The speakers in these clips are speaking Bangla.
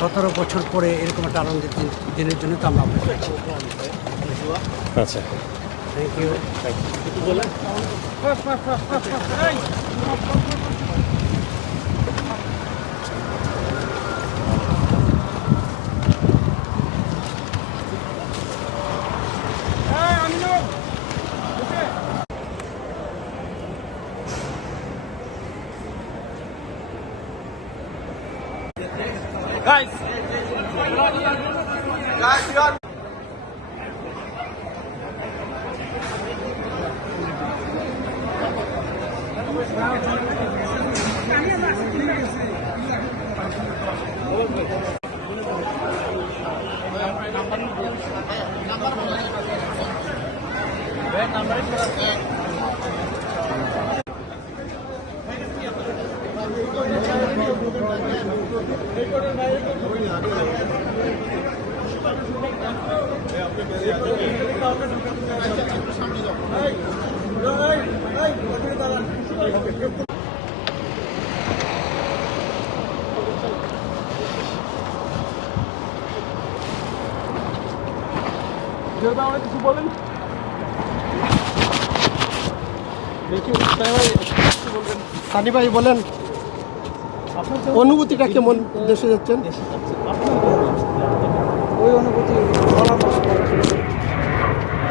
17 বছর পরে এরকম একটা আনন্দের দিনের জন্য তো আমরা অপেক্ষা করছি। আচ্ছা, thank you. Guys, you are. কিছু বলেন। সানি ভাই বলেন, অনুভূতিটা কেমন? দেশে যাচ্ছেন? ওই অনুভূতি বলার মতো করে।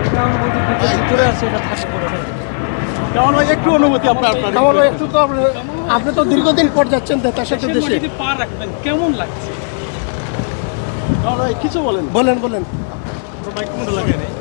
এটা অনুভূতি ভিতরে আছে, এটা থাকবে না। কেমন ভাই একটু অনুভূতি আপনার? কেমন ভাই একটু তো আপনি তো দীর্ঘদিন পর যাচ্ছেন তার সাথে দেশে। যদি পা রাখবেন কেমন লাগছে? কিছু বলেন। বলেন মাইক কোনটা লাগাই নাই।